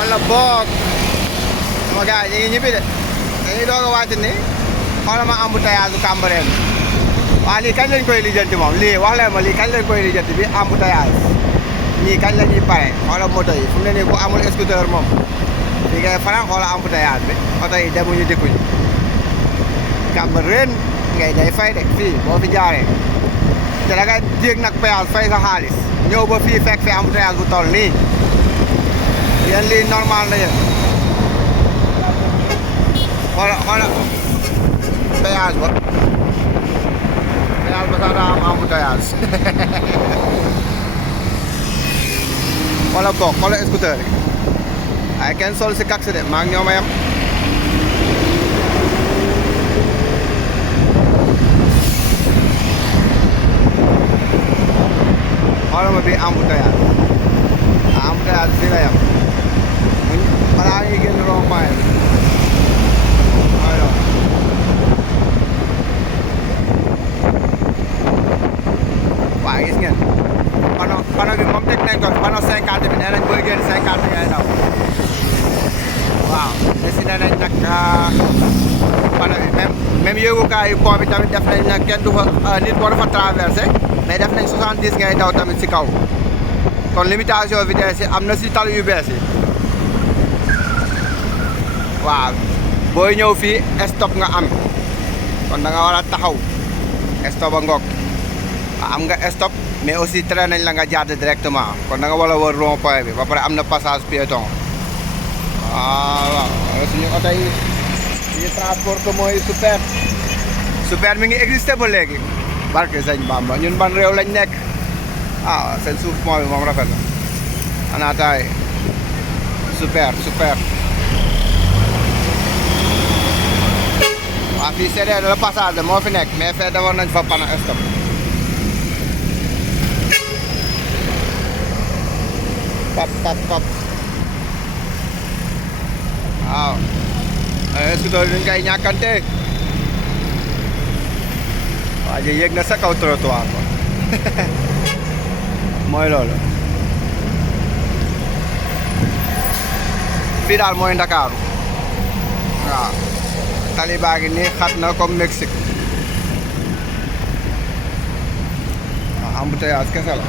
wala boog sama gars yi ñu ngi ñibbi de dañuy doog a wàcc ni xoolal ma embouteillage bu Cambérène waa lii kañ lañ koy lijjanti moom lii wax leen ma lii kañ lañ koy lijjanti bi embouteillage ñii kañ la ñuy pare xoolal moto yi fu mu ne nii bu amul scooter moom lii ngay faral xoolal embouteillage bi oto yi demuñu dikkuñu Cambérène ngay day fay de fii boo fi jaaree te da ngay jéeg nag péage fay sa xaalis ñëw ba fii fekk fi embouteillage bu toll nii yéen lii normal na yéen xoola péage ba sax daa am embouteillage xoola bokk xoola scooter yi ay kenn sol si kaks de maa ngi ñoo ma yem xoola ma bii embouteillage embouteillage fii la yem balaa ñuy génn rond-point bi waaw gis ngeen panneau bi moom teg nañ ko panneau 50 bi nee nañ booy génn 50 ngay daw waaw décidé nañ nag panneau bi même yéegukaayu pont bi tamit def nañ nag kenn du fa nit waru fa traversé mais def nañ 70 ngay daw tamit si kaw kon limitation vitesse yi am na si tali yu bees yi waaw booy ñëw fii stop nga am kon da nga war a taxaw stop a ngoog am nga stop mais aussi tere nañ la nga jàdd directement kon da nga war a wër rond point bi ba pare am na passage piéton waaw suñu oto yi suñu transport mooy super mi ngi existé ba léegi barke sëñ Bamba ñun ban réew lañ nekk seen suuf pont bi moom rafet na xanaa taay super waaw fii c'est le passage moo fi nekk mais fee defoon nañ fa panneau stop pap waaw scooter yi dañ koy ñàkkante waa ji yéeg na sa kaw trottoir ko mooy loolu fii daal mooy Ndakaaru waaw tali baa ngi nii xat na comme Mexique waaw embouteillage kese la